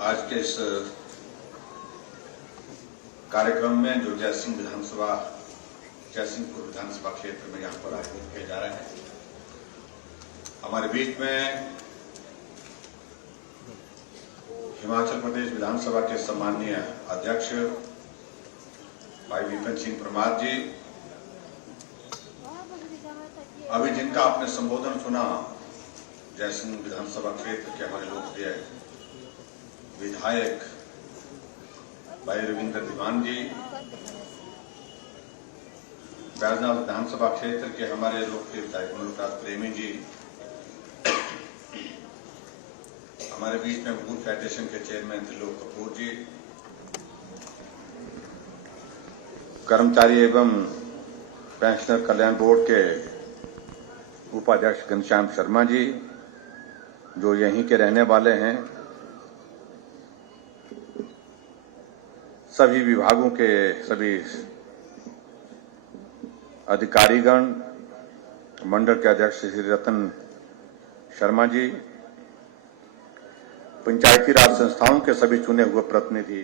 आज के इस कार्यक्रम में जो जयसिंहपुर विधानसभा क्षेत्र में यहाँ पर आयोजित किया जा रहा है, हमारे बीच में हिमाचल प्रदेश विधानसभा के सम्माननीय अध्यक्ष भाई विपिन सिंह परमार जी, अभी जिनका आपने संबोधन सुना, जयसिंह विधानसभा क्षेत्र के हमारे लोकप्रिय विधायक भाई रविंद्र दीवान जी, बैजनाथ विधानसभा क्षेत्र के हमारे लोकप्रिय विधायक मुलकराज प्रेमी जी, हमारे बीच में भूल फेडरेशन के चेयरमैन त्रिलोक कपूर जी, कर्मचारी एवं पेंशनर कल्याण बोर्ड के उपाध्यक्ष घनश्याम शर्मा जी, जो यहीं के रहने वाले हैं, सभी विभागों के सभी अधिकारीगण, मंडल के अध्यक्ष श्री रतन शर्मा जी, पंचायती राज संस्थाओं के सभी चुने हुए प्रतिनिधि,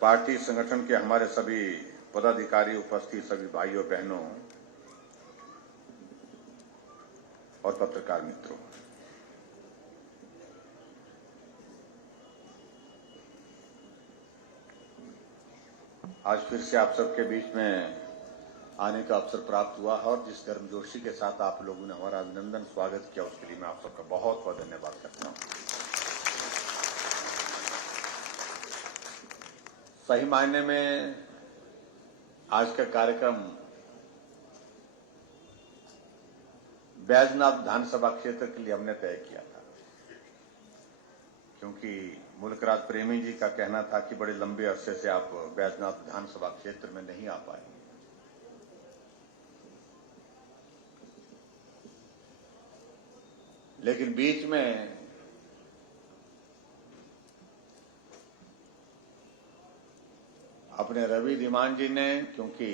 पार्टी संगठन के हमारे सभी पदाधिकारी, उपस्थित सभी भाइयों बहनों और पत्रकार मित्रों, आज फिर से आप सबके बीच में आने का अवसर प्राप्त हुआ है और जिस गर्मजोशी के साथ आप लोगों ने हमारा अभिनंदन स्वागत किया, उसके लिए मैं आप सबका बहुत बहुत धन्यवाद करता हूं। सही मायने में आज का कार्यक्रम बैजनाथ विधानसभा क्षेत्र के लिए हमने तय किया था, क्योंकि मुलकराज प्रेमी जी का कहना था कि बड़े लंबे अरसे से आप बैजनाथ विधानसभा क्षेत्र में नहीं आ पाए। लेकिन बीच में अपने रवि दीवान जी ने, क्योंकि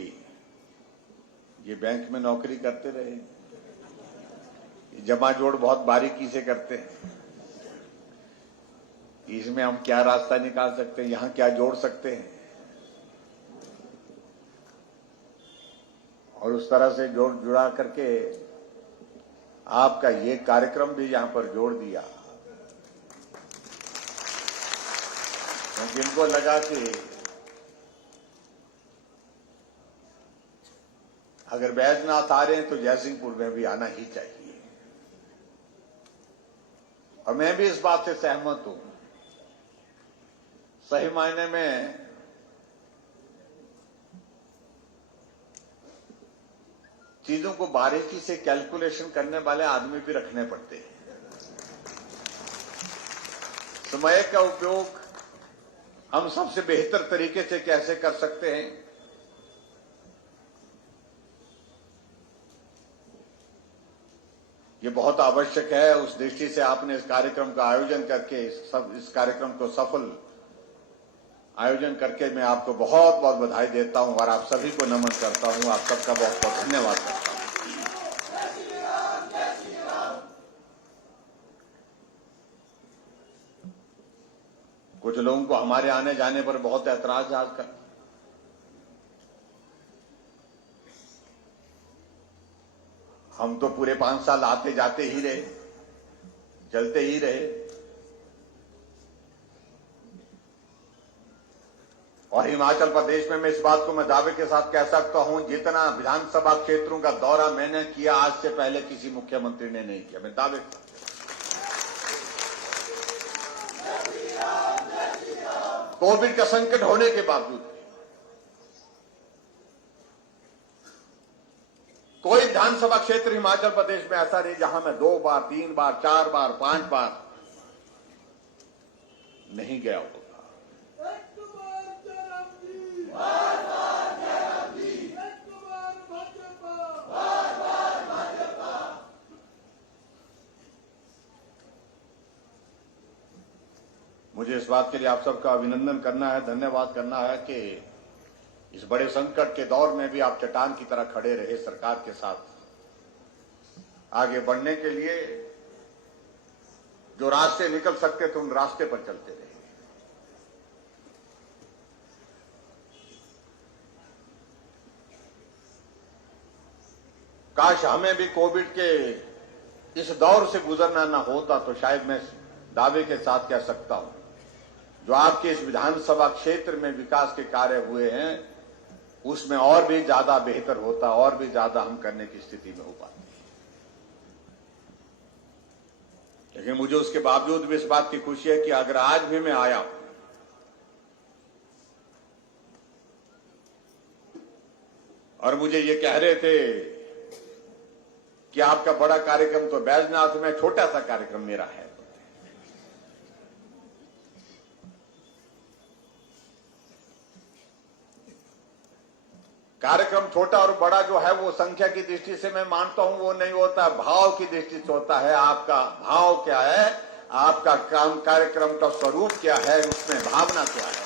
ये बैंक में नौकरी करते रहे, जमा जोड़ बहुत बारीकी से करते हैं, इसमें हम क्या रास्ता निकाल सकते हैं, यहां क्या जोड़ सकते हैं, और उस तरह से जुड़ा करके आपका ये कार्यक्रम भी यहां पर जोड़ दिया, क्योंकि इनको लगा कि अगर बैजनाथ आ रहे हैं तो जयसिंहपुर में भी आना ही चाहिए। और मैं भी इस बात से सहमत हूं। सही मायने में चीजों को बारीकी से कैलकुलेशन करने वाले आदमी भी रखने पड़ते हैं। समय का उपयोग हम सबसे बेहतर तरीके से कैसे कर सकते हैं, ये बहुत आवश्यक है। उस दृष्टि से आपने इस कार्यक्रम का आयोजन करके इस कार्यक्रम को सफल आयोजन करके मैं आपको बहुत बहुत बधाई देता हूं और आप सभी को नमन करता हूं। आप सबका बहुत बहुत धन्यवाद करता हूं। कुछ लोगों को हमारे आने जाने पर बहुत ऐतराज है आजकल। हम तो पूरे 5 साल आते जाते ही रहे, चलते ही रहे, और हिमाचल प्रदेश में मैं इस बात को मैं दावे के साथ कह सकता हूं, जितना विधानसभा क्षेत्रों का दौरा मैंने किया आज से पहले किसी मुख्यमंत्री ने नहीं किया। मैं दावे, कोविड का संकट होने के बावजूद कोई विधानसभा क्षेत्र हिमाचल प्रदेश में ऐसा नहीं जहां मैं 2 बार, 3 बार, 4 बार, 5 बार नहीं गया होगा। मुझे इस बात के लिए आप सबका अभिनंदन करना है, धन्यवाद करना है कि इस बड़े संकट के दौर में भी आप चट्टान की तरह खड़े रहे सरकार के साथ आगे बढ़ने के लिए। जो रास्ते निकल सकते थे उन रास्ते पर चलते रहे। काश हमें भी कोविड के इस दौर से गुजरना ना होता तो शायद मैं दावे के साथ कह सकता हूं जो आपके इस विधानसभा क्षेत्र में विकास के कार्य हुए हैं उसमें और भी ज्यादा बेहतर होता, और भी ज्यादा हम करने की स्थिति में हो पाते। लेकिन मुझे उसके बावजूद भी इस बात की खुशी है कि अगर आज भी मैं आया और मुझे ये कह रहे थे कि आपका बड़ा कार्यक्रम तो बैजनाथ में, छोटा सा कार्यक्रम मेरा है। कार्यक्रम छोटा और बड़ा जो है वो संख्या की दृष्टि से मैं मानता हूं वो नहीं होता, भाव की दृष्टि से होता है। आपका भाव क्या है, आपका काम कार्यक्रम का स्वरूप क्या है, उसमें भावना क्या है।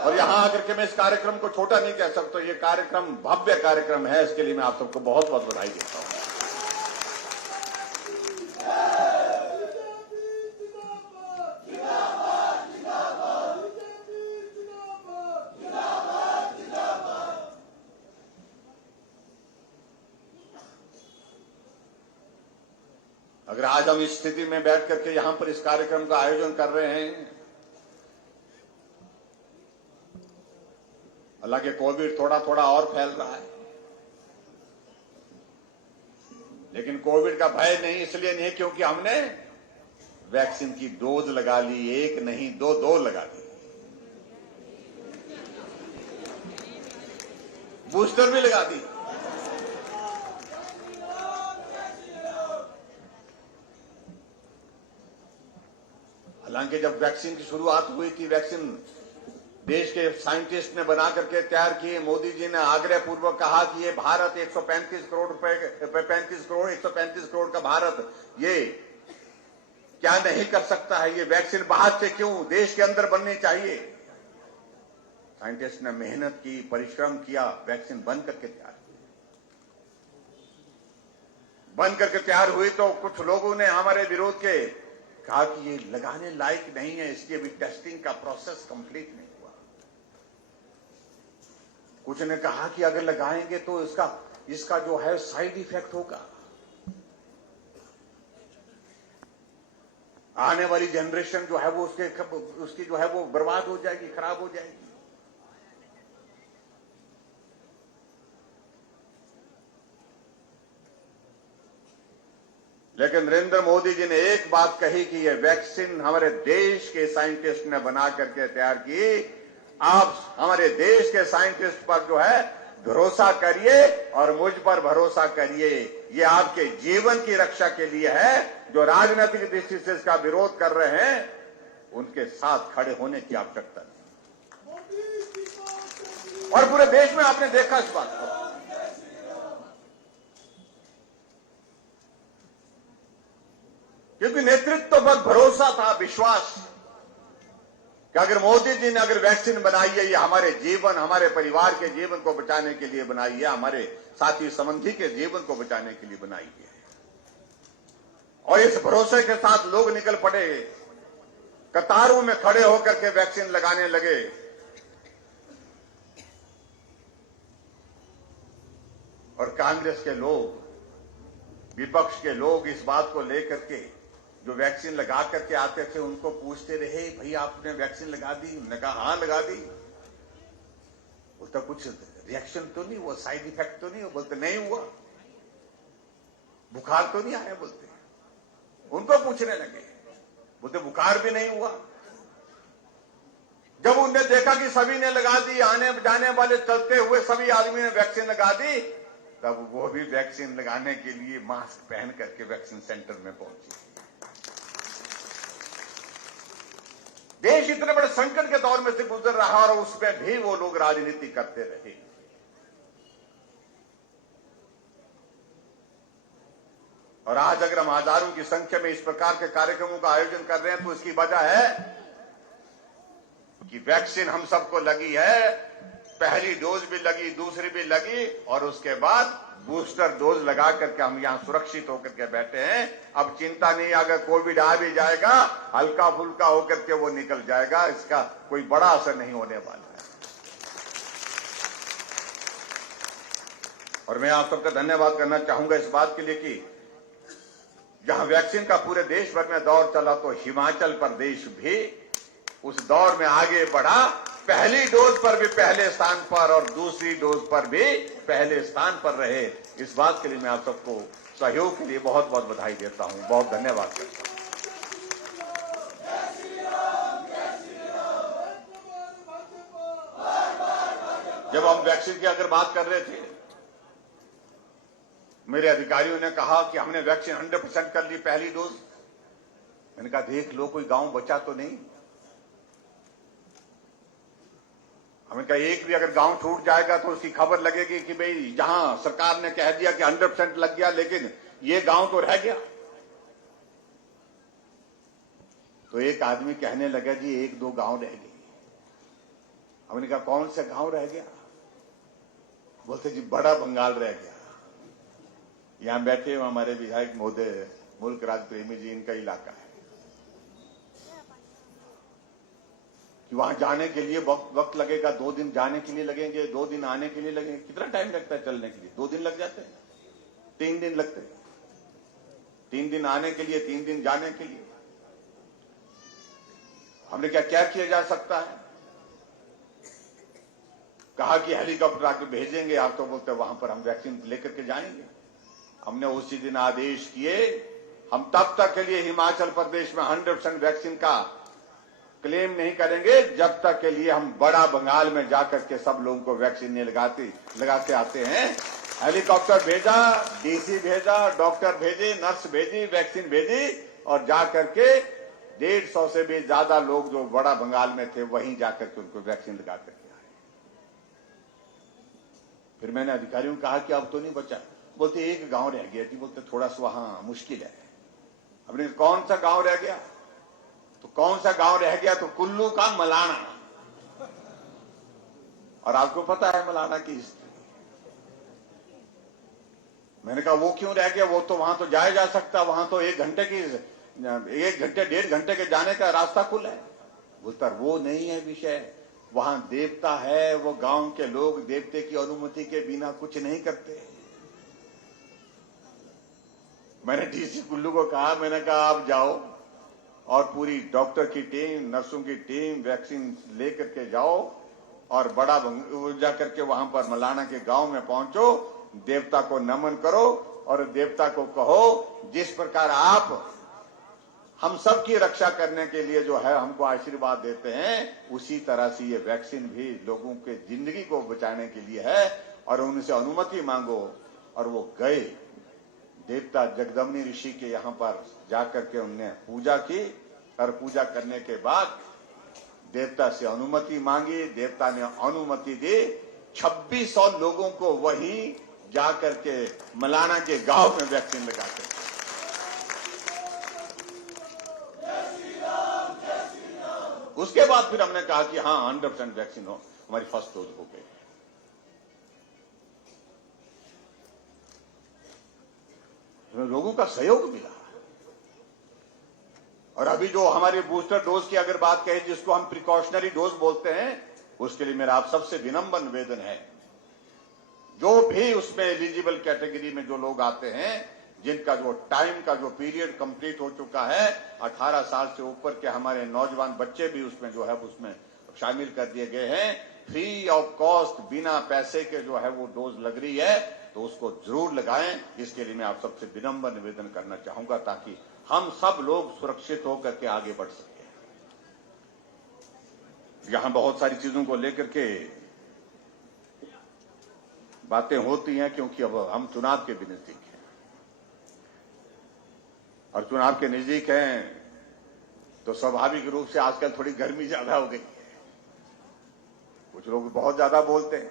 और यहां आकर के मैं इस कार्यक्रम को छोटा नहीं कह सकता, ये कार्यक्रम भव्य कार्यक्रम है। इसके लिए मैं आप सबको बहुत बहुत बधाई देता हूं। अगर आज हम इस स्थिति में बैठ करके यहां पर इस कार्यक्रम का आयोजन कर रहे हैं, हालांकि कोविड थोड़ा थोड़ा और फैल रहा है, लेकिन कोविड का भय नहीं इसलिए नहीं क्योंकि हमने वैक्सीन की डोज लगा ली, एक नहीं दो लगा ली, बूस्टर भी लगा दी। हालांकि जब वैक्सीन की शुरुआत हुई थी, वैक्सीन देश के साइंटिस्ट ने बना करके तैयार किए। मोदी जी ने आग्रह पूर्वक कहा कि ये भारत 135 करोड़ का भारत ये क्या नहीं कर सकता है, ये वैक्सीन बाहर से क्यों देश के अंदर बननी चाहिए। साइंटिस्ट ने मेहनत की, परिश्रम किया, वैक्सीन बन करके तैयार हुई तो कुछ लोगों ने हमारे विरोध के कहा कि ये लगाने लायक नहीं है, इसकी अभी टेस्टिंग का प्रोसेस कंप्लीट नहीं हुआ। कुछ ने कहा कि अगर लगाएंगे तो इसका जो है साइड इफेक्ट होगा, आने वाली जनरेशन जो है वो उसकी जो है वो बर्बाद हो जाएगी, खराब हो जाएगी। लेकिन नरेंद्र मोदी जी ने एक बात कही कि ये वैक्सीन हमारे देश के साइंटिस्ट ने बना करके तैयार की। आप हमारे देश के साइंटिस्ट पर जो है भरोसा करिए और मुझ पर भरोसा करिए। ये आपके जीवन की रक्षा के लिए है। जो राजनीतिक दृष्टि से इसका विरोध कर रहे हैं उनके साथ खड़े होने की आवश्यकता नहीं। और पूरे देश में आपने देखा इस बात को। क्योंकि नेतृत्व पर भरोसा था, विश्वास कि अगर मोदी जी ने अगर वैक्सीन बनाई है, ये हमारे जीवन, हमारे परिवार के जीवन को बचाने के लिए बनाई है, हमारे साथी संबंधी के जीवन को बचाने के लिए बनाई है। और इस भरोसे के साथ लोग निकल पड़े, कतारों में खड़े होकर के वैक्सीन लगाने लगे। और कांग्रेस के लोग, विपक्ष के लोग इस बात को लेकर के जो वैक्सीन लगा करके आते थे उनको पूछते रहे, भाई आपने वैक्सीन लगा दी? उन्होंने कहा हाँ लगा दी। बोलता कुछ रिएक्शन तो नहीं हुआ, साइड इफेक्ट तो नहीं हुआ? बोलते नहीं हुआ। बुखार तो नहीं आया? बोलते उनको पूछने लगे, बोलते बुखार भी नहीं हुआ। जब उनने देखा कि सभी ने लगा दी, आने जाने वाले चलते हुए सभी आदमी ने वैक्सीन लगा दी, तब वो भी वैक्सीन लगाने के लिए मास्क पहन करके वैक्सीन सेंटर में पहुंची। देश इतने बड़े संकट के दौर में से गुजर रहा और उसमें भी वो लोग राजनीति करते रहे। और आज अगर हम हम हजारों की संख्या में इस प्रकार के कार्यक्रमों का आयोजन कर रहे हैं तो इसकी वजह है कि वैक्सीन हम सबको लगी है, पहली डोज भी लगी, दूसरी भी लगी और उसके बाद बूस्टर डोज लगा करके हम यहां सुरक्षित होकर के बैठे हैं। अब चिंता नहीं, अगर कोविड आ भी जाएगा हल्का फुल्का होकर के वो निकल जाएगा, इसका कोई बड़ा असर नहीं होने वाला है। और मैं आप सबका धन्यवाद करना चाहूंगा इस बात के लिए कि जहां वैक्सीन का पूरे देश भर में दौर चला तो हिमाचल प्रदेश भी उस दौर में आगे बढ़ा, पहली डोज पर भी पहले स्थान पर और दूसरी डोज पर भी पहले स्थान पर रहे। इस बात के लिए मैं आप सबको सहयोग के लिए बहुत बहुत बधाई देता हूं, बहुत धन्यवाद करता हूं। जब हम वैक्सीन की अगर बात कर रहे थे, मेरे अधिकारियों ने कहा कि हमने वैक्सीन 100% कर ली पहली डोज। मैंने कहा देख लो कोई गांव बचा तो नहीं। हमने कहा एक भी अगर गांव छूट जाएगा तो उसकी खबर लगेगी कि भाई जहां सरकार ने कह दिया कि 100% लग गया लेकिन ये गांव तो रह गया। तो एक आदमी कहने लगा जी एक दो गांव रह गए। हमने कहा कौन सा गांव रह गया? बोलते जी बड़ा बंगाल रह गया। यहां बैठे हुए हमारे विधायक महोदय मुल्क राज प्रेमी जी, इनका इलाका है कि वहां जाने के लिए वक्त लगेगा, 2 दिन जाने के लिए लगेंगे, 2 दिन आने के लिए लगेंगे। कितना टाइम लगता है चलने के लिए? 2 दिन लग जाते हैं, 3 दिन लगते हैं। 3 दिन आने के लिए, 3 दिन जाने के लिए। हमने क्या क्या किया जा सकता है? कहा कि हेलीकॉप्टर आके भेजेंगे, आप तो बोलते वहां पर हम वैक्सीन लेकर के जाएंगे। हमने उसी दिन आदेश किए, हम तब तक के लिए हिमाचल प्रदेश में 100% वैक्सीन का क्लेम नहीं करेंगे जब तक के लिए हम बड़ा बंगाल में जाकर के सब लोगों को वैक्सीन नहीं लगा के आते हैं। हेलीकॉप्टर भेजा, डीसी भेजा, डॉक्टर भेजे, नर्स भेजी, वैक्सीन भेजी और जाकर के 150 से भी ज्यादा लोग जो बड़ा बंगाल में थे वहीं जाकर के उनको वैक्सीन लगा करके आए। फिर मैंने अधिकारियों को कहा कि अब तो नहीं बचा। बोलते एक गांव रह गया जी। बोलते थोड़ा सा वहां मुश्किल है। हमने कौन सा गांव रह गया? तो कौन सा गांव रह गया? तो कुल्लू का मलाना। और आपको पता है मलाना की हिस्ट्री। मैंने कहा वो क्यों रह गया? वो तो वहां तो जाया जा सकता, वहां तो 1 घंटे 1.5 घंटे के जाने का रास्ता खुला है। बोलता वो नहीं है विषय, वहां देवता है, वो गांव के लोग देवते की अनुमति के बिना कुछ नहीं करते। मैंने डीसी कुल्लू को कहा, मैंने कहा आप जाओ और पूरी डॉक्टर की टीम, नर्सों की टीम वैक्सीन लेकर के जाओ और बड़ा जाकर के वहां पर मलाना के गांव में पहुंचो, देवता को नमन करो और देवता को कहो जिस प्रकार आप हम सब की रक्षा करने के लिए जो है हमको आशीर्वाद देते हैं, उसी तरह से ये वैक्सीन भी लोगों के जिंदगी को बचाने के लिए है और उनसे अनुमति मांगो। और वो गए देवता जगदम्नी ऋषि के यहां पर जाकर के उनने पूजा की और पूजा करने के बाद देवता से अनुमति मांगी। देवता ने अनुमति दी। 2600 लोगों को वहीं जाकर के मलाना के गांव में वैक्सीन लगाते। उसके बाद फिर हमने कहा कि हाँ 100% वैक्सीन हो, हमारी फर्स्ट डोज हो गई। लोगों का सहयोग मिला। और अभी जो हमारी बूस्टर डोज की अगर बात कहें, जिसको हम प्रिकॉशनरी डोज बोलते हैं, उसके लिए मेरा आप सबसे विनम्र निवेदन है, जो भी उसमें एलिजिबल कैटेगरी में जो लोग आते हैं, जिनका जो टाइम का जो पीरियड कंप्लीट हो चुका है, 18 साल से ऊपर के हमारे नौजवान बच्चे भी उसमें जो है उसमें शामिल कर दिए गए हैं। फ्री ऑफ कॉस्ट, बिना पैसे के जो है वो डोज लग रही है, तो उसको जरूर लगाएं। इसके लिए मैं आप सबसे विनम्र निवेदन करना चाहूंगा ताकि हम सब लोग सुरक्षित होकर के आगे बढ़ सके। यहां बहुत सारी चीजों को लेकर के बातें होती हैं क्योंकि अब हम चुनाव के भी नजदीक हैं और चुनाव के नजदीक हैं तो स्वाभाविक रूप से आजकल थोड़ी गर्मी ज्यादा हो गई है। कुछ लोग बहुत ज्यादा बोलते हैं।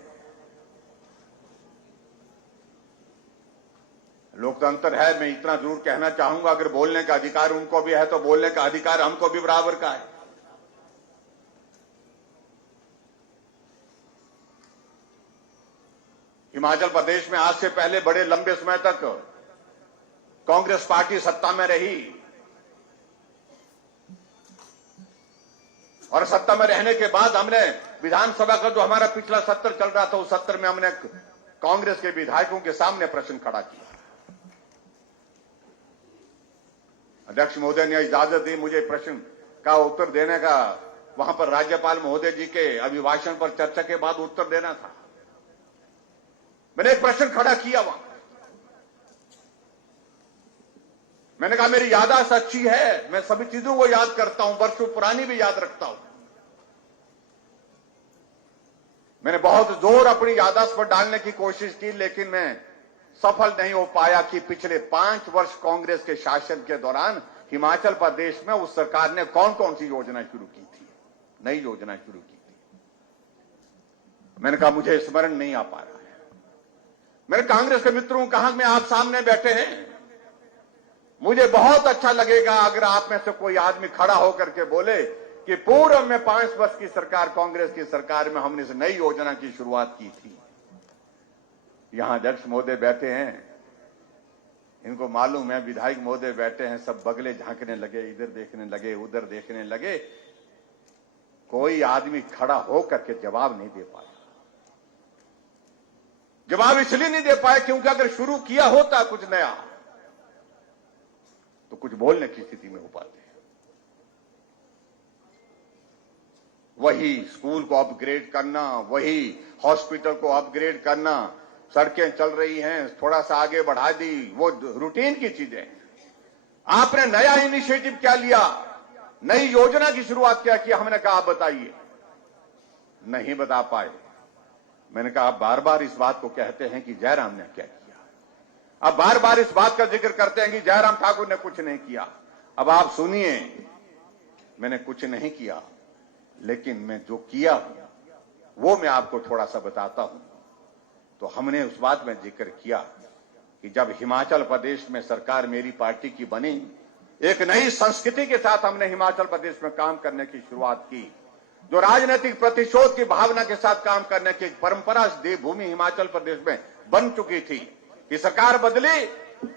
लोकतंत्र है, मैं इतना जरूर कहना चाहूंगा, अगर बोलने का अधिकार उनको भी है तो बोलने का अधिकार हमको भी बराबर का है। हिमाचल प्रदेश में आज से पहले बड़े लंबे समय तक कांग्रेस पार्टी सत्ता में रही और सत्ता में रहने के बाद हमने विधानसभा का जो हमारा पिछला सत्र चल रहा था, उस सत्र में हमने कांग्रेस के विधायकों के सामने प्रश्न खड़ा किया। अध्यक्ष महोदय ने इजाजत दी मुझे प्रश्न का उत्तर देने का। वहां पर राज्यपाल महोदय जी के अभिभाषण पर चर्चा के बाद उत्तर देना था। मैंने एक प्रश्न खड़ा किया वहां। मैंने कहा मेरी याददाश्त अच्छी है, मैं सभी चीजों को याद करता हूं, वर्षों पुरानी भी याद रखता हूं। मैंने बहुत जोर अपनी याददाश्त पर डालने की कोशिश की, लेकिन मैं सफल नहीं हो पाया कि पिछले 5 वर्ष कांग्रेस के शासन के दौरान हिमाचल प्रदेश में उस सरकार ने कौन कौन सी योजना शुरू की थी, नई योजना शुरू की थी। मैंने कहा मुझे स्मरण नहीं आ पा रहा है। मैंने कांग्रेस के मित्रों को कहा मैं आप सामने बैठे हैं, मुझे बहुत अच्छा लगेगा अगर आप में से कोई आदमी खड़ा होकर के बोले कि पूर्व में 5 वर्ष की सरकार, कांग्रेस की सरकार में हमने इस नई योजना की शुरुआत की थी। यहां अध्यक्ष महोदय बैठे हैं, इनको मालूम है, विधायक महोदय बैठे हैं, सब बगले झांकने लगे, इधर देखने लगे, उधर देखने लगे। कोई आदमी खड़ा होकर के जवाब नहीं दे पाया। जवाब इसलिए नहीं दे पाया क्योंकि अगर शुरू किया होता कुछ नया तो कुछ बोलने की स्थिति में हो पाते हैं। वही स्कूल को अपग्रेड करना, वही हॉस्पिटल को अपग्रेड करना, सड़कें चल रही हैं, थोड़ा सा आगे बढ़ा दी, वो रूटीन की चीजें। आपने नया इनिशिएटिव क्या लिया, नई योजना की शुरुआत क्या किया? हमने कहा आप बताइए, नहीं बता पाए। मैंने कहा आप बार बार इस बात को कहते हैं कि जयराम ने क्या किया, अब बार बार इस बात का जिक्र करते हैं कि जयराम ठाकुर ने कुछ नहीं किया। अब आप सुनिए, मैंने कुछ नहीं किया, लेकिन मैं जो किया वो मैं आपको थोड़ा सा बताता हूं। तो हमने उस बात में जिक्र किया कि जब हिमाचल प्रदेश में सरकार मेरी पार्टी की बनी, एक नई संस्कृति के साथ हमने हिमाचल प्रदेश में काम करने की शुरुआत की, जो राजनीतिक प्रतिशोध की भावना के साथ काम करने की परंपरा देवभूमि हिमाचल प्रदेश में बन चुकी थी कि सरकार बदली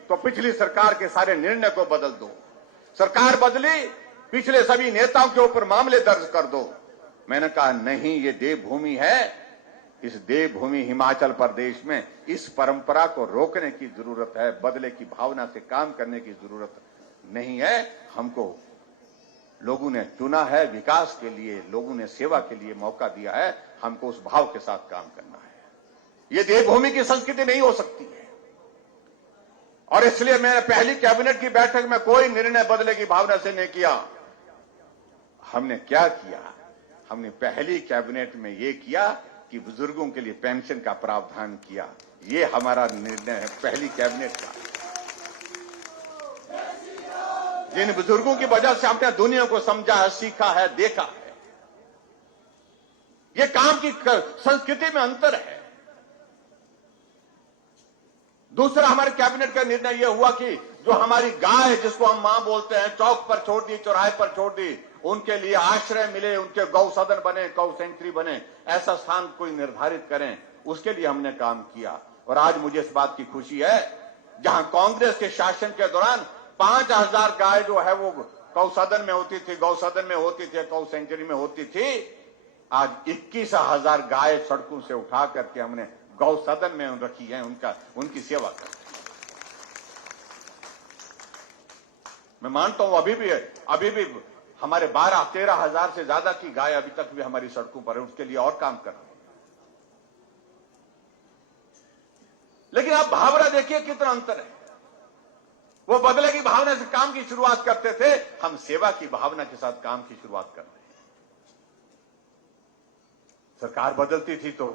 तो पिछली सरकार के सारे निर्णय को बदल दो, सरकार बदली पिछले सभी नेताओं के ऊपर मामले दर्ज कर दो। मैंने कहा नहीं, ये देवभूमि है, इस देवभूमि हिमाचल प्रदेश में इस परंपरा को रोकने की जरूरत है, बदले की भावना से काम करने की जरूरत नहीं है। हमको लोगों ने चुना है विकास के लिए, लोगों ने सेवा के लिए मौका दिया है, हमको उस भाव के साथ काम करना है। ये देवभूमि की संस्कृति नहीं हो सकती है। और इसलिए मैंने पहली कैबिनेट की बैठक में कोई निर्णय बदले की भावना से नहीं किया। हमने क्या किया, हमने पहली कैबिनेट में यह किया कि बुजुर्गों के लिए पेंशन का प्रावधान किया। ये हमारा निर्णय है पहली कैबिनेट का। जिन बुजुर्गों की वजह से हमने दुनिया को समझा है, सीखा है, देखा है। ये काम की संस्कृति में अंतर है। दूसरा हमारे कैबिनेट का निर्णय यह हुआ कि जो हमारी गाय, जिसको हम मां बोलते हैं, चौक पर छोड़ दी, चौराहे पर छोड़ दी, उनके लिए आश्रय मिले, उनके गौ सदन बने, गौ सेंचुरी बने, ऐसा स्थान कोई निर्धारित करें, उसके लिए हमने काम किया। और आज मुझे इस बात की खुशी है, जहां कांग्रेस के शासन के दौरान 5000 गाय जो है वो गौ सदन में होती थी, गौ सदन में होती थी, गौ सेंचुरी में होती थी, आज 21,000 गाय सड़कों से उठा करके हमने गौ सदन में रखी है, उनकी सेवा कर। मैं मानता हूं अभी भी हमारे 12-13 हजार से ज्यादा की गाय अभी तक भी हमारी सड़कों पर है, उसके लिए और काम कर रहे हैं। लेकिन आप भावना देखिए कितना अंतर है। वो बदले की भावना से काम की शुरुआत करते थे, हम सेवा की भावना के साथ काम की शुरुआत कर रहे हैं। सरकार बदलती थी तो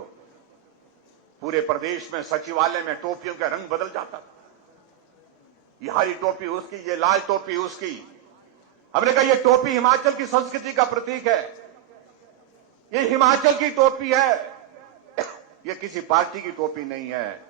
पूरे प्रदेश में सचिवालय में टोपियों का रंग बदल जाता था। ये हरी टोपी उसकी, ये लाल टोपी उसकी। हमने कहा ये टोपी हिमाचल की संस्कृति का प्रतीक है, ये हिमाचल की टोपी है, ये किसी पार्टी की टोपी नहीं है।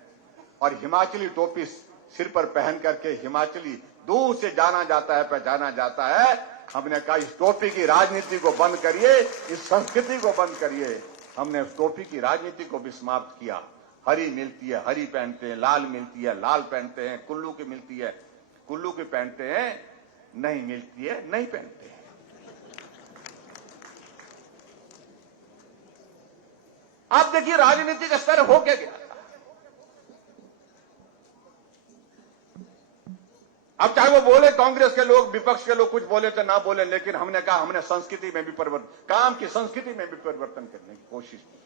और हिमाचली टोपी सिर पर पहन करके हिमाचली दूर से जाना जाता है, पहचाना जाता है। हमने कहा इस टोपी की राजनीति को बंद करिए, इस संस्कृति को बंद करिए। हमने उस टोपी की राजनीति को भी समाप्त किया। हरी मिलती है हरी पहनते हैं, लाल मिलती है लाल पहनते हैं, कुल्लू की मिलती है कुल्लू की पहनते हैं, नहीं मिलती है नहीं पहनते हैं। आप देखिए राजनीति का स्तर हो क्या गया। अब चाहे वो बोले कांग्रेस के लोग, विपक्ष के लोग कुछ बोले तो ना बोले, लेकिन हमने कहा हमने संस्कृति में भी परिवर्तन, काम की संस्कृति में भी परिवर्तन करने की कोशिश की है।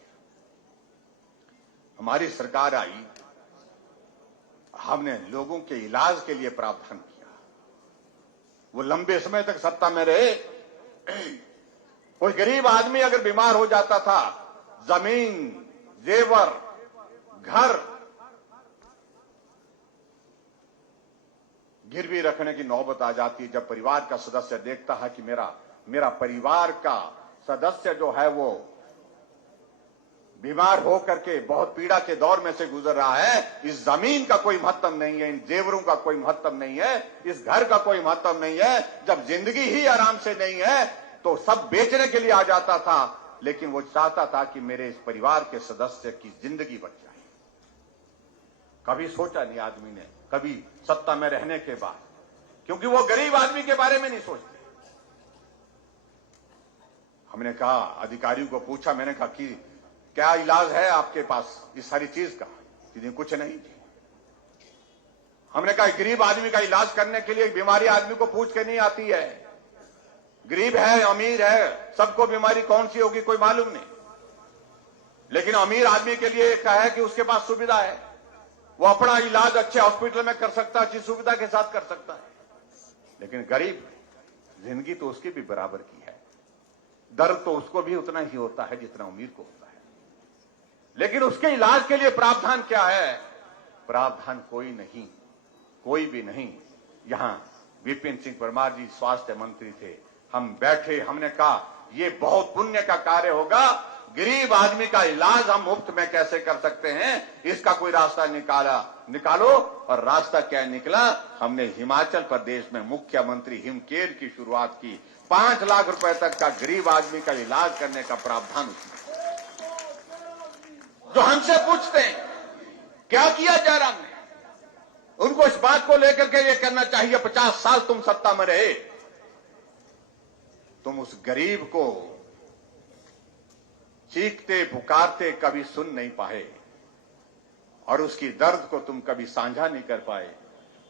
हमारी सरकार आई, हमने लोगों के इलाज के लिए प्रावधान किया। वो लंबे समय तक सत्ता में रहे। कोई गरीब आदमी अगर बीमार हो जाता था, जमीन, जेवर, घर गिरवी रखने की नौबत आ जाती है। जब परिवार का सदस्य देखता है कि मेरा परिवार का सदस्य जो है वो बीमार होकर के बहुत पीड़ा के दौर में से गुजर रहा है, इस जमीन का कोई महत्व नहीं है, इन जेवरों का कोई महत्व नहीं है, इस घर का कोई महत्व नहीं है। जब जिंदगी ही आराम से नहीं है तो सब बेचने के लिए आ जाता था, लेकिन वो चाहता था कि मेरे इस परिवार के सदस्य की जिंदगी बच जाए। कभी सोचा नहीं आदमी ने, कभी सत्ता में रहने के बाद, क्योंकि वो गरीब आदमी के बारे में नहीं सोचते। हमने कहा, अधिकारियों को पूछा, मैंने कहा कि क्या इलाज है आपके पास इस सारी चीज का? कि कुछ नहीं। हमने कहा गरीब आदमी का इलाज करने के लिए बीमारी आदमी को पूछ के नहीं आती है। गरीब है अमीर है, सबको बीमारी कौन सी होगी कोई मालूम नहीं, लेकिन अमीर आदमी के लिए कहा है कि उसके पास सुविधा है, वो अपना इलाज अच्छे हॉस्पिटल में कर सकता है, अच्छी सुविधा के साथ कर सकता है। लेकिन गरीब, जिंदगी तो उसकी भी बराबर की है, दर्द तो उसको भी उतना ही होता है जितना अमीर को होता है। लेकिन उसके इलाज के लिए प्रावधान क्या है? प्रावधान कोई नहीं, कोई भी नहीं। यहां विपिन सिंह परमार जी स्वास्थ्य मंत्री थे, हम बैठे, हमने कहा ये बहुत पुण्य का कार्य होगा, गरीब आदमी का इलाज हम मुफ्त में कैसे कर सकते हैं, इसका कोई रास्ता निकालो। और रास्ता क्या निकला? हमने हिमाचल प्रदेश में मुख्यमंत्री हिमकेयर की शुरुआत की। 5 लाख रुपए तक का गरीब आदमी का इलाज करने का प्रावधान उसमें। जो हमसे पूछते हैं क्या किया जा रहा है, उनको इस बात को लेकर के ये करना चाहिए, 50 साल तुम सत्ता में रहे, तुम उस गरीब को चीखते पुकारते कभी सुन नहीं पाए और उसकी दर्द को तुम कभी साझा नहीं कर पाए।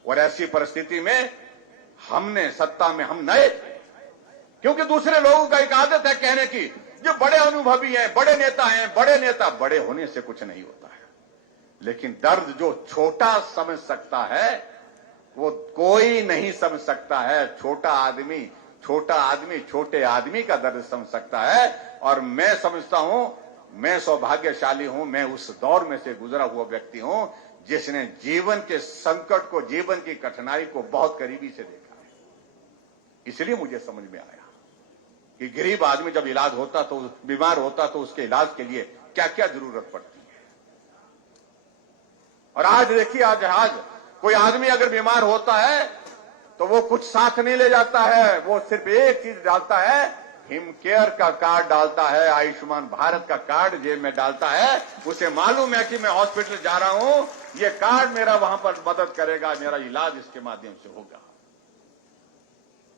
और ऐसी परिस्थिति में हमने सत्ता में, हम नए थे, क्योंकि दूसरे लोगों का एक आदत है कहने की, जो बड़े अनुभवी हैं, बड़े नेता हैं, बड़े नेता, बड़े होने से कुछ नहीं होता है। लेकिन दर्द जो छोटा समझ सकता है वो कोई नहीं समझ सकता है। छोटा आदमी छोटे आदमी का दर्द समझ सकता है। और मैं समझता हूं, मैं सौभाग्यशाली हूं, मैं उस दौर में से गुजरा हुआ व्यक्ति हूं जिसने जीवन के संकट को, जीवन की कठिनाई को बहुत करीबी से देखा है। इसलिए मुझे समझ में आया कि गरीब आदमी जब इलाज होता तो, बीमार होता तो उसके इलाज के लिए क्या क्या जरूरत पड़ती है। और आज देखिए, आज कोई आदमी अगर बीमार होता है तो वो कुछ साथ नहीं ले जाता है, वो सिर्फ एक चीज डालता है, हिमकेयर का कार्ड डालता है, आयुष्मान भारत का कार्ड जेब में डालता है। उसे मालूम है कि मैं हॉस्पिटल जा रहा हूं, ये कार्ड मेरा वहां पर मदद करेगा, मेरा इलाज इसके माध्यम से होगा।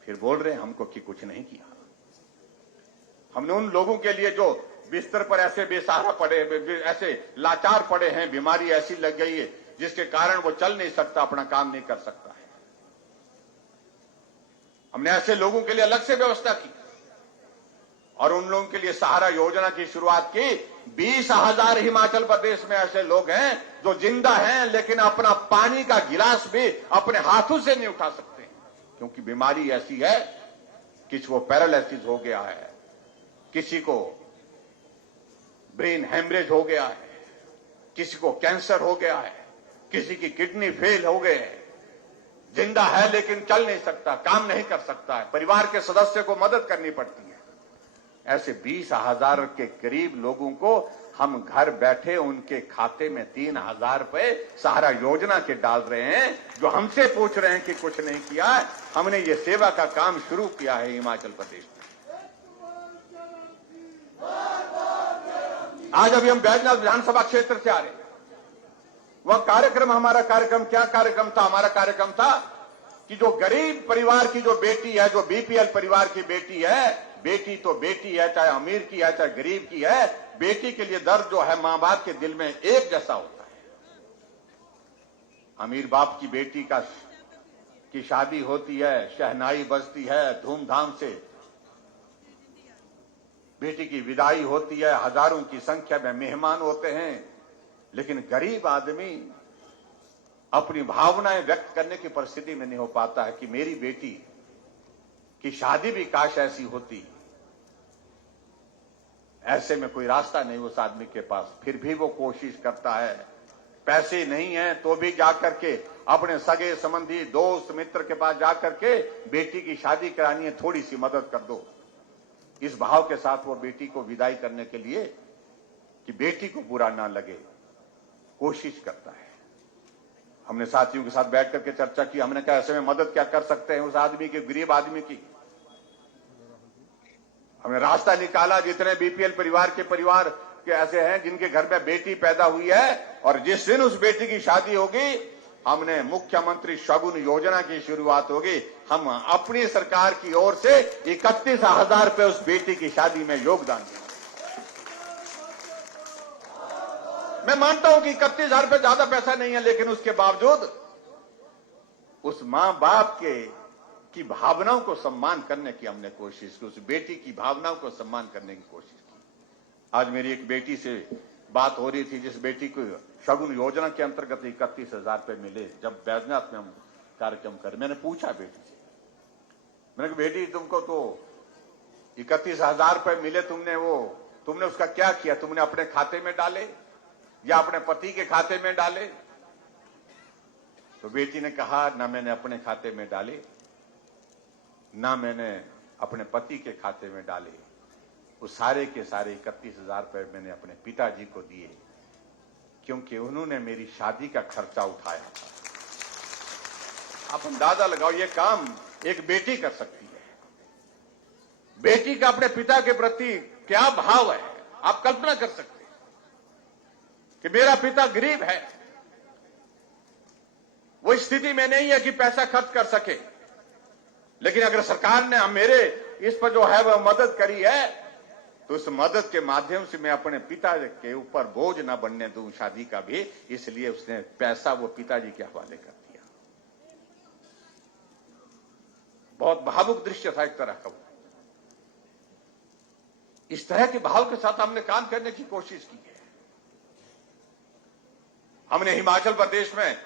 फिर बोल रहे हैं हमको कि कुछ नहीं किया। हमने उन लोगों के लिए जो बिस्तर पर ऐसे बेसहारा पड़े, ऐसे लाचार पड़े हैं, बीमारी ऐसी लग गई है जिसके कारण वो चल नहीं सकता, अपना काम नहीं कर सकता है, हमने ऐसे लोगों के लिए अलग से व्यवस्था की। और उन लोगों के लिए सहारा योजना की शुरुआत की। 20,000 हिमाचल प्रदेश में ऐसे लोग हैं जो जिंदा हैं, लेकिन अपना पानी का गिलास भी अपने हाथों से नहीं उठा सकते, क्योंकि बीमारी ऐसी है, किसी को पैरालिसिस हो गया है, किसी को ब्रेन हेमरेज हो गया है, किसी को कैंसर हो गया है, किसी की किडनी फेल हो गए है, जिंदा है लेकिन चल नहीं सकता, काम नहीं कर सकता है, परिवार के सदस्य को मदद करनी पड़ती है। ऐसे 20,000 के करीब लोगों को हम घर बैठे उनके खाते में 3,000 रुपए सहारा योजना के डाल रहे हैं। जो हमसे पूछ रहे हैं कि कुछ नहीं किया है, हमने ये सेवा का काम शुरू किया है हिमाचल प्रदेश में। आज अभी हम बैजनाथ विधानसभा क्षेत्र से आ रहे हैं। वह कार्यक्रम, हमारा कार्यक्रम क्या कार्यक्रम था? हमारा कार्यक्रम था कि जो गरीब परिवार की जो बेटी है, जो बीपीएल परिवार की बेटी है, बेटी तो बेटी है, चाहे अमीर की है चाहे गरीब की है, बेटी के लिए दर्द जो है मां बाप के दिल में एक जैसा होता है। अमीर बाप की बेटी की शादी होती है, शहनाई बजती है, धूमधाम से बेटी की विदाई होती है, हजारों की संख्या में मेहमान होते हैं, लेकिन गरीब आदमी अपनी भावनाएं व्यक्त करने की परिस्थिति में नहीं हो पाता है कि मेरी बेटी की शादी भी काश ऐसी होती। ऐसे में कोई रास्ता नहीं उस आदमी के पास, फिर भी वो कोशिश करता है। पैसे नहीं है तो भी जाकर के अपने सगे संबंधी दोस्त मित्र के पास जाकर के बेटी की शादी करानी है, थोड़ी सी मदद कर दो। इस भाव के साथ वो बेटी को विदाई करने के लिए कि बेटी को बुरा ना लगे कोशिश करता है। हमने साथियों के साथ बैठ करके चर्चा की। हमने कहा ऐसे में मदद क्या कर सकते हैं उस आदमी की, गरीब आदमी की। हमने रास्ता निकाला। जितने बीपीएल परिवार के ऐसे हैं जिनके घर में बेटी पैदा हुई है और जिस दिन उस बेटी की शादी होगी, हमने मुख्यमंत्री शगुन योजना की शुरुआत होगी। हम अपनी सरकार की ओर से 31,000 रुपए उस बेटी की शादी में योगदान देंगे। मैं मानता हूं कि 31,000 रुपए ज्यादा पैसा नहीं है, लेकिन उसके बावजूद उस मां बाप की भावनाओं को सम्मान करने की हमने कोशिश की, उस बेटी की भावनाओं को सम्मान करने की कोशिश की। आज मेरी एक बेटी से बात हो रही थी, जिस बेटी को शगुन योजना के अंतर्गत 31,000 रुपए मिले। जब बैजनाथ में हम कार्यक्रम कर, मैंने पूछा बेटी से, मैंने कहा बेटी तुमको तो 31,000 रुपए मिले, तुमने उसका क्या किया? तुमने अपने खाते में डाले या अपने पति के खाते में डाले? तो बेटी ने कहा ना मैंने अपने खाते में डाले, ना मैंने अपने पति के खाते में डाले। वो सारे के सारे 31,000 रुपए मैंने अपने पिताजी को दिए, क्योंकि उन्होंने मेरी शादी का खर्चा उठाया था। आप अंदाजा लगाओ, ये काम एक बेटी कर सकती है। बेटी का अपने पिता के प्रति क्या भाव है, आप कल्पना कर सकते हैं कि मेरा पिता गरीब है, वो स्थिति में नहीं है कि पैसा खर्च कर सके, लेकिन अगर सरकार ने मेरे इस पर जो है वह मदद करी है, तो उस मदद के माध्यम से मैं अपने पिता के ऊपर बोझ न बनने दूं शादी का भी, इसलिए उसने पैसा वो पिताजी के हवाले कर दिया। बहुत भावुक दृश्य था एक तरह का। इस तरह के भाव के साथ हमने काम करने की कोशिश की है। हमने हिमाचल प्रदेश में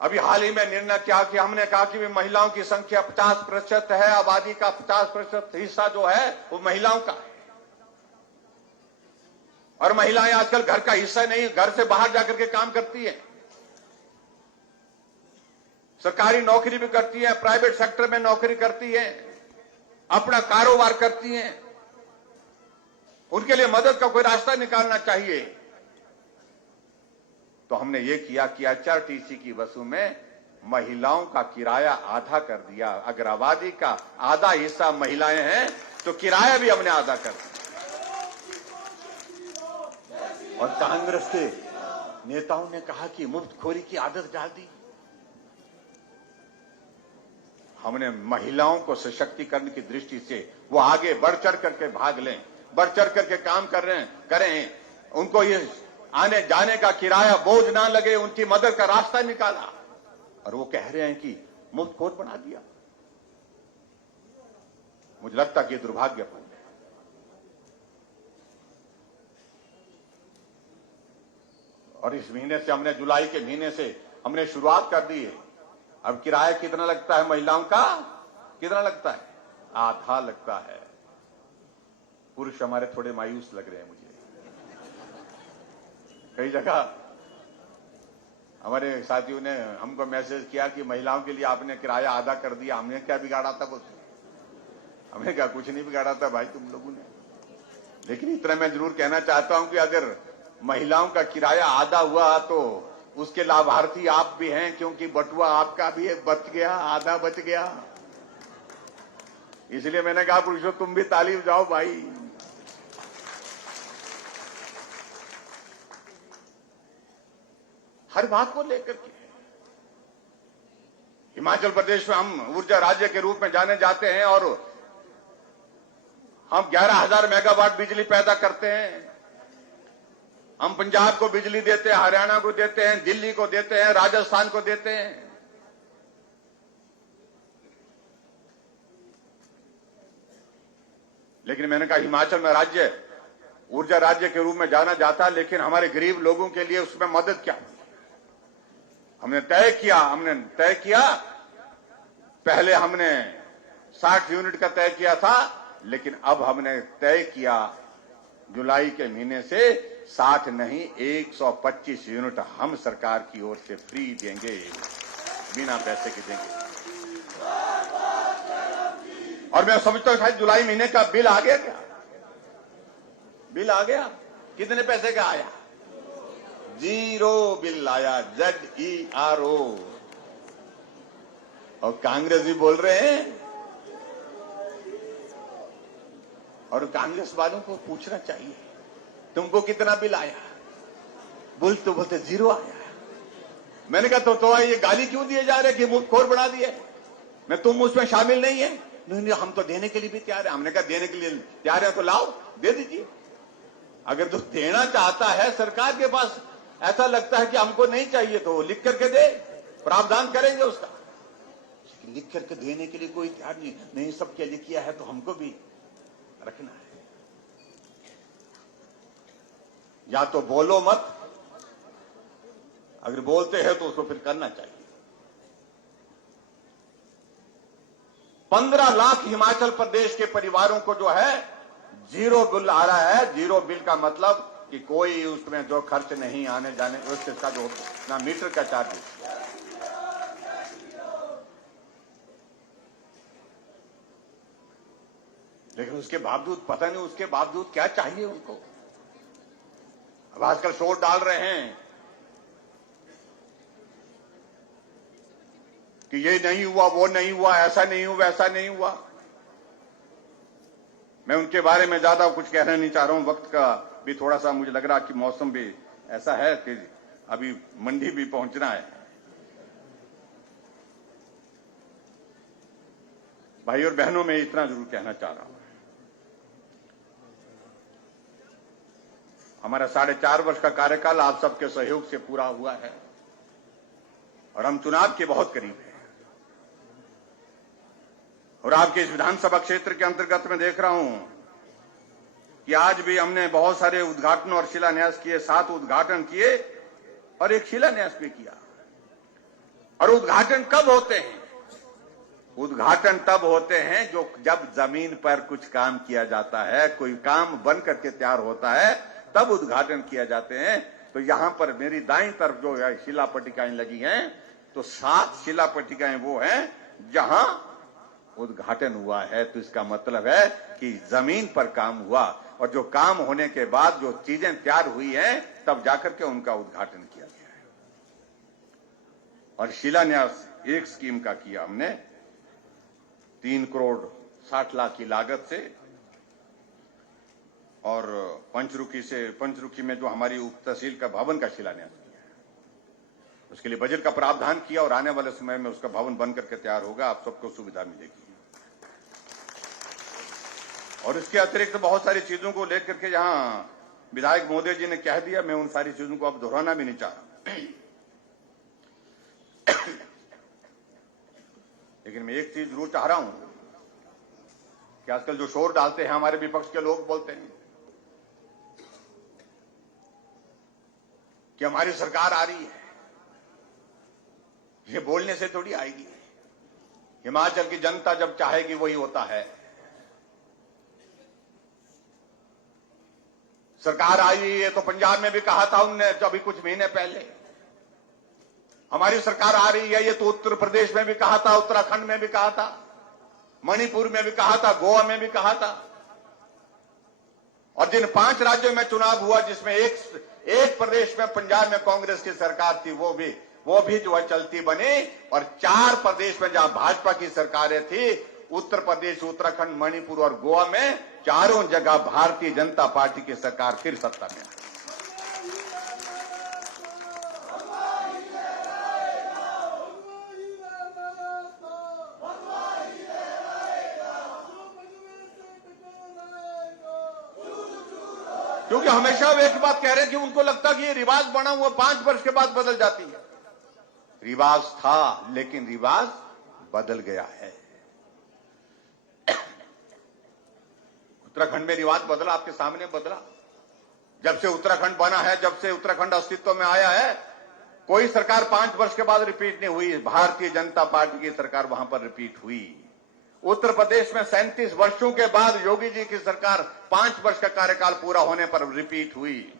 अभी हाल ही में निर्णय किया कि हमने कहा कि महिलाओं की संख्या 50% है, आबादी का 50% हिस्सा जो है वो महिलाओं का है। और महिलाएं आजकल घर का हिस्सा नहीं, घर से बाहर जाकर के काम करती है, सरकारी नौकरी भी करती है, प्राइवेट सेक्टर में नौकरी करती है, अपना कारोबार करती हैं। उनके लिए मदद का कोई रास्ता निकालना चाहिए। तो हमने ये किया कि एचआरटीसी की बसों में महिलाओं का किराया आधा कर दिया। अगर आबादी का आधा हिस्सा महिलाएं हैं तो किराया भी हमने आधा कर दिया। और कांग्रेस के नेताओं ने कहा कि मुफ्तखोरी की आदत डाल दी। हमने महिलाओं को सशक्तिकरण की दृष्टि से वो आगे बढ़ चढ़ करके भाग लें, बढ़ चढ़ करके काम करें, उनको ये आने जाने का किराया बोझ ना लगे, उनकी मदद का रास्ता निकाला। और वो कह रहे हैं कि मुफ्तखोर बना दिया। मुझे लगता कि दुर्भाग्यपूर्ण है। और इस महीने से हमने, जुलाई के महीने से हमने शुरुआत कर दी है। अब किराया कितना लगता है महिलाओं का? कितना लगता है? आधा लगता है। पुरुष हमारे थोड़े मायूस लग रहे हैं मुझे। कई जगह हमारे साथियों ने हमको मैसेज किया कि महिलाओं के लिए आपने किराया आधा कर दिया। हमने क्या बिगाड़ा था कुछ? हमने क्या कुछ नहीं बिगाड़ा था भाई तुम लोगों ने। लेकिन इतना मैं जरूर कहना चाहता हूं कि अगर महिलाओं का किराया आधा हुआ तो उसके लाभार्थी आप भी हैं, क्योंकि बटुआ आपका भी बच गया, आधा बच गया। इसलिए मैंने कहा पुरुषों तुम भी ताली बजाओ भाई। हर बात को लेकर के हिमाचल प्रदेश में हम ऊर्जा राज्य के रूप में जाने जाते हैं और हम 11,000 मेगावाट बिजली पैदा करते हैं। हम पंजाब को बिजली देते हैं, हरियाणा को देते हैं, दिल्ली को देते हैं, राजस्थान को देते हैं। लेकिन मैंने कहा हिमाचल में राज्य ऊर्जा राज्य के रूप में जाना जाता है, लेकिन हमारे गरीब लोगों के लिए उसमें मदद क्या? हमने तय किया पहले हमने 60 यूनिट का तय किया था, लेकिन अब हमने तय किया जुलाई के महीने से 60 नहीं 125 यूनिट हम सरकार की ओर से फ्री देंगे, बिना पैसे के देंगे। और मैं समझता हूं शायद जुलाई महीने का बिल आ गया। क्या बिल आ गया? कितने पैसे का आया? 0 बिल आया, ZERO। और कांग्रेस भी बोल रहे हैं, और कांग्रेस वालों को पूछना चाहिए तुमको कितना बिल आया? बोलते 0 आया। मैंने कहा तो ये गाली क्यों दिए जा रहे कि मुंह खोर बना दिए, मैं तुम उसमें शामिल नहीं है? नहीं, हम तो देने के लिए भी तैयार है। हमने कहा देने के लिए तैयार है तो लाओ, दे दीजिए। अगर तो देना चाहता है सरकार के पास, ऐसा लगता है कि हमको नहीं चाहिए तो लिख करके दे, प्रावधान करेंगे उसका। लिख करके देने के लिए कोई तैयार नहीं, सबके लिए किया है तो हमको भी रखना है। या तो बोलो मत, अगर बोलते हैं तो उसको फिर करना चाहिए। 15 लाख हिमाचल प्रदेश के परिवारों को जो है 0 बिल आ रहा है। 0 बिल का मतलब कि कोई उसमें जो खर्च नहीं आने जाने, उसका जो ना मीटर का चार्ज। लेकिन उसके बावजूद पता नहीं उसके बावजूद क्या चाहिए उनको। अब आजकल शोर डाल रहे हैं कि ये नहीं हुआ, वो नहीं हुआ, ऐसा नहीं हुआ, वैसा नहीं हुआ। मैं उनके बारे में ज्यादा कुछ कहना नहीं चाह रहा हूं, वक्त का भी थोड़ा सा मुझे लग रहा कि मौसम भी ऐसा है कि अभी मंडी भी पहुंचना है। भाई और बहनों, में इतना जरूर कहना चाह रहा हूं, हमारा 4.5 वर्ष का कार्यकाल आप सबके सहयोग से पूरा हुआ है और हम चुनाव के बहुत करीब हैं। और आपके इस विधानसभा क्षेत्र के अंतर्गत मैं देख रहा हूं कि आज भी हमने बहुत सारे उद्घाटन और शिलान्यास किए। 7 उद्घाटन किए और एक शिलान्यास भी किया। और उद्घाटन कब होते हैं? उद्घाटन तब होते हैं जब जमीन पर कुछ काम किया जाता है, कोई काम बन करके तैयार होता है, तब उद्घाटन किया जाते हैं। तो यहां पर मेरी दाईं तरफ जो है शिला पट्टिकाएं लगी हैं, तो 7 शिला पट्टिकाएं वो हैं जहां उद्घाटन हुआ है। तो इसका मतलब है कि जमीन पर काम हुआ, और जो काम होने के बाद जो चीजें तैयार हुई हैं तब जाकर के उनका उद्घाटन किया गया है। और शिलान्यास एक स्कीम का किया हमने 3 करोड़ 60 लाख की लागत से, और पंचरुखी में जो हमारी उप तहसील का भवन का शिलान्यास किया है, उसके लिए बजट का प्रावधान किया और आने वाले समय में उसका भवन बन करके तैयार होगा, आप सबको सुविधा मिलेगी। और इसके अतिरिक्त बहुत सारी चीजों को लेकर के यहां विधायक महोदय जी ने कह दिया, मैं उन सारी चीजों को अब दोहराना भी नहीं चाह रहा। लेकिन मैं एक चीज जरूर चाह रहा हूं कि आजकल जो शोर डालते हैं हमारे विपक्ष के लोग, बोलते हैं कि हमारी सरकार आ रही है। ये बोलने से थोड़ी आएगी। हिमाचल की जनता जब चाहेगी वही होता है। सरकार आई है तो पंजाब में भी कहा था उनने अभी कुछ महीने पहले, हमारी सरकार आ रही है। ये तो उत्तर प्रदेश में भी कहा था, उत्तराखंड में भी कहा था, मणिपुर में भी कहा था, गोवा में भी कहा था। और जिन 5 राज्यों में चुनाव हुआ जिसमें एक प्रदेश में पंजाब में कांग्रेस की सरकार थी, वो भी जो है चलती बनी, और 4 प्रदेश में जहां भाजपा की सरकारें थी, उत्तर प्रदेश, उत्तराखंड, मणिपुर और गोवा में, चारों जगह भारतीय जनता पार्टी की सरकार फिर सत्ता में आई। क्योंकि हमेशा वे एक बात कह रहे कि उनको लगता कि ये रिवाज बना हुआ 5 वर्ष के बाद बदल जाती है। रिवाज था, लेकिन रिवाज बदल गया है। उत्तराखंड में रिवाज बदला, आपके सामने बदला। जब से उत्तराखंड बना है, जब से उत्तराखंड अस्तित्व में आया है, कोई सरकार 5 वर्ष के बाद रिपीट नहीं हुई। भारतीय जनता पार्टी की सरकार वहां पर रिपीट हुई। उत्तर प्रदेश में 37 वर्षों के बाद योगी जी की सरकार 5 वर्ष का कार्यकाल पूरा होने पर रिपीट हुई।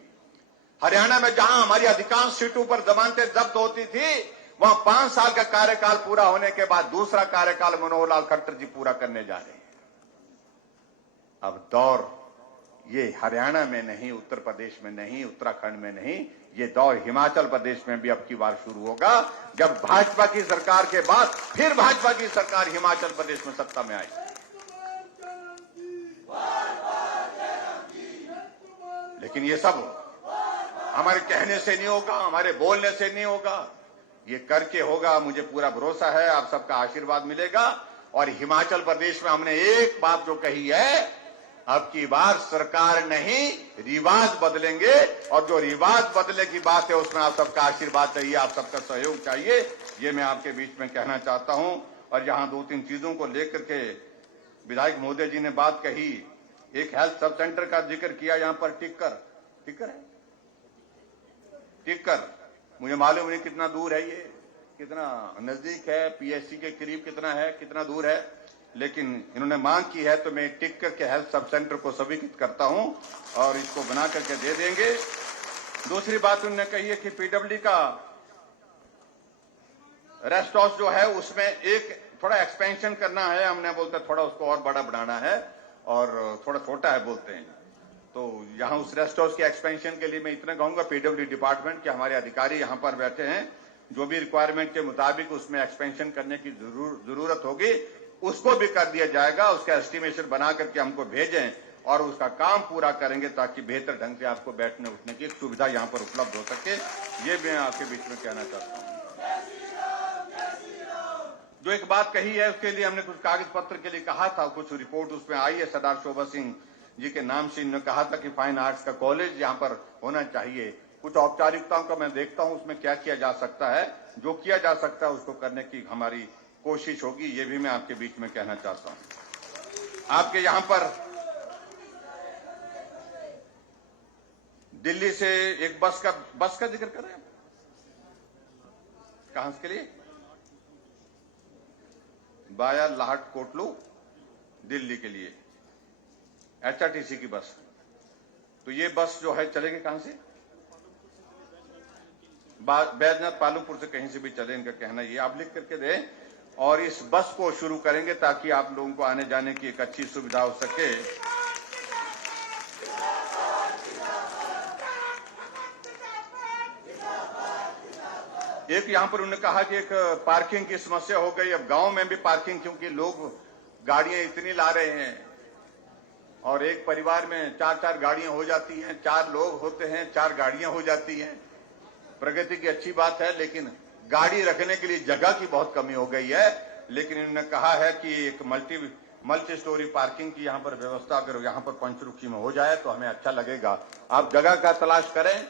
हरियाणा में जहां हमारी अधिकांश सीटों पर जमानतें जब्त होती थी, वहां 5 साल का कार्यकाल पूरा होने के बाद दूसरा कार्यकाल मनोहर लाल खट्टर जी पूरा करने जा रहे हैं। अब दौर ये हरियाणा में नहीं, उत्तर प्रदेश में नहीं, उत्तराखंड में नहीं, ये दौर हिमाचल प्रदेश में भी अब की बार शुरू होगा, जब भाजपा की सरकार के बाद फिर भाजपा की सरकार हिमाचल प्रदेश में सत्ता में आई। लेकिन ये सब हमारे कहने से नहीं होगा, हमारे बोलने से नहीं होगा, ये करके होगा। मुझे पूरा भरोसा है आप सबका आशीर्वाद मिलेगा। और हिमाचल प्रदेश में हमने एक बात जो कही है, अब की बार सरकार नहीं, रिवाज बदलेंगे, और जो रिवाज बदलने की बात है उसमें आप सबका आशीर्वाद चाहिए, आप सबका सहयोग चाहिए। ये मैं आपके बीच में कहना चाहता हूं। और यहां 2-3 चीजों को लेकर के विधायक महोदय जी ने बात कही। एक हेल्थ सब सेंटर का जिक्र किया, यहां पर टिक्कर है, टिक्कर मुझे मालूम नहीं कितना दूर है, ये कितना नजदीक है, पीएचसी के करीब कितना है, कितना दूर है, लेकिन इन्होंने मांग की है तो मैं टिक्कर के हेल्थ सब सेंटर को स्वीकृत करता हूं और इसको बना करके दे देंगे। दूसरी बात उन्होंने कही है कि पीडब्ल्यूडी का रेस्ट हाउस जो है उसमें एक थोड़ा एक्सपेंशन करना है। हमने बोलते थोड़ा उसको और बड़ा बनाना है, और थोड़ा छोटा है बोलते हैं। तो यहां उस रेस्ट हाउस के एक्सपेंशन के लिए मैं इतना कहूंगा, पीडब्ल्यूडी डिपार्टमेंट के हमारे अधिकारी यहां पर बैठे हैं, जो भी रिक्वायरमेंट के मुताबिक उसमें एक्सपेंशन करने की जरूरत होगी उसको भी कर दिया जाएगा। उसका एस्टिमेशन बना करके हमको भेजें और उसका काम पूरा करेंगे, ताकि बेहतर ढंग से आपको बैठने उठने की सुविधा यहां पर उपलब्ध हो सके। ये मैं आपके बीच में कहना चाहता हूं। जो एक बात कही है उसके लिए हमने कुछ कागज पत्र के लिए कहा था, कुछ रिपोर्ट उसमें आई है। सरदार शोभा सिंह जी के नाम से इन्होंने कहा था कि फाइन आर्ट्स का कॉलेज यहां पर होना चाहिए। कुछ औपचारिकताओं का मैं देखता हूं उसमें क्या किया जा सकता है। जो किया जा सकता है उसको करने की हमारी कोशिश होगी, ये भी मैं आपके बीच में कहना चाहता हूं। आपके यहां पर दिल्ली से एक बस का जिक्र कर रहे हैं, कहां के लिए? बाया लाहट कोटलू दिल्ली के लिए एचआरटीसी की बस। तो ये बस जो है चलेगी कहां से? बैजनाथ पालमपुर से कहीं से भी चले, इनका कहना ये आप लिख करके दें। और इस बस को शुरू करेंगे ताकि आप लोगों को आने जाने की एक अच्छी सुविधा हो सके। एक यहां पर उन्होंने कहा कि एक पार्किंग की समस्या हो गई। अब गांव में भी पार्किंग, क्योंकि लोग गाड़ियां इतनी ला रहे हैं और एक परिवार में 4-4 गाड़ियां हो जाती हैं, 4 लोग होते हैं, 4 गाड़ियां हो जाती हैं। प्रगति की अच्छी बात है, लेकिन गाड़ी रखने के लिए जगह की बहुत कमी हो गई है। लेकिन इन्होंने कहा है कि एक मल्टी स्टोरी पार्किंग की यहां पर व्यवस्था अगर यहां पर पंचरुखी में हो जाए तो हमें अच्छा लगेगा। आप जगह का तलाश करें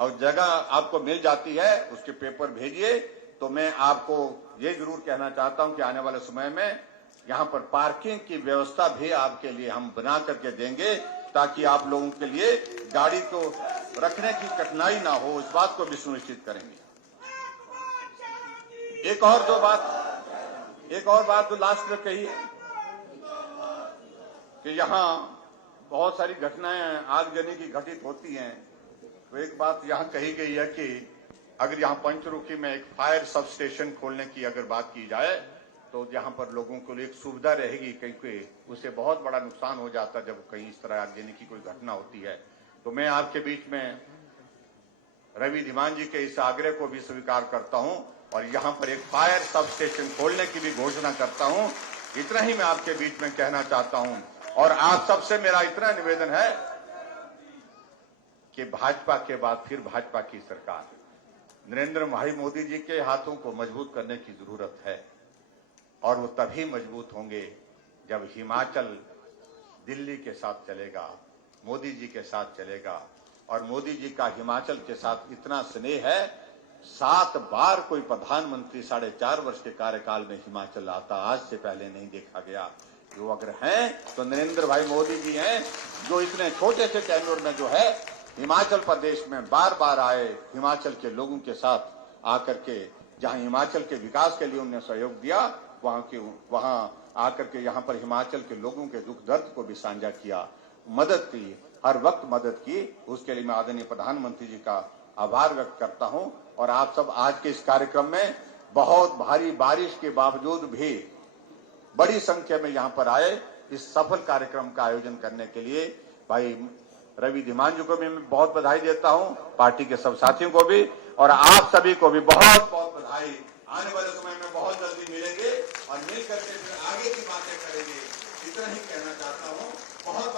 और जगह आपको मिल जाती है, उसके पेपर भेजिए। तो मैं आपको ये जरूर कहना चाहता हूं कि आने वाले समय में यहां पर पार्किंग की व्यवस्था भी आपके लिए हम बना करके देंगे, ताकि आप लोगों के लिए गाड़ी को रखने की कठिनाई ना हो, इस बात को भी सुनिश्चित करेंगे। एक और बात जो लास्ट में कही है कि यहां बहुत सारी घटनाएं आगजनी की घटित होती हैं। तो एक बात यहां कही गई है कि अगर यहां पंचरुखी में एक फायर सब स्टेशन खोलने की अगर बात की जाए तो यहाँ पर लोगों को एक सुविधा रहेगी, क्योंकि उससे बहुत बड़ा नुकसान हो जाता जब कहीं इस तरह आगजनी की कोई घटना होती है। तो मैं आपके बीच में रवि धीमान जी के इस आग्रह को भी स्वीकार करता हूं और यहाँ पर एक फायर सब स्टेशन खोलने की भी घोषणा करता हूं। इतना ही मैं आपके बीच में कहना चाहता हूं और आप सबसे मेरा इतना निवेदन है कि भाजपा के बाद फिर भाजपा की सरकार, नरेंद्र भाई मोदी जी के हाथों को मजबूत करने की जरूरत है और वो तभी मजबूत होंगे जब हिमाचल दिल्ली के साथ चलेगा, मोदी जी के साथ चलेगा। और मोदी जी का हिमाचल के साथ इतना स्नेह है, 7 बार कोई प्रधानमंत्री 4.5 वर्ष के कार्यकाल में हिमाचल आता, आज से पहले नहीं देखा गया। जो अगर हैं तो नरेंद्र भाई मोदी जी हैं, जो इतने छोटे से टेन्योर में जो है हिमाचल प्रदेश में बार बार आए, हिमाचल के लोगों के साथ आकर के जहां हिमाचल के विकास के लिए उन्होंने सहयोग दिया, वहां आकर के यहाँ पर हिमाचल के लोगों के दुख दर्द को भी साझा किया, मदद की, हर वक्त मदद की। उसके लिए मैं आदरणीय प्रधानमंत्री जी का आभार व्यक्त करता हूं। और आप सब आज के इस कार्यक्रम में बहुत भारी बारिश के बावजूद भी बड़ी संख्या में यहाँ पर आए, इस सफल कार्यक्रम का आयोजन करने के लिए भाई रवि धीमान जी को भी मैं बहुत बधाई देता हूं, पार्टी के सब साथियों को भी, और आप सभी को भी बहुत बहुत बधाई। आने वाले समय में बहुत जल्दी मिलेंगे और मिलकर के फिर आगे की बातें करेंगे। इतना ही कहना चाहता हूं। बहुत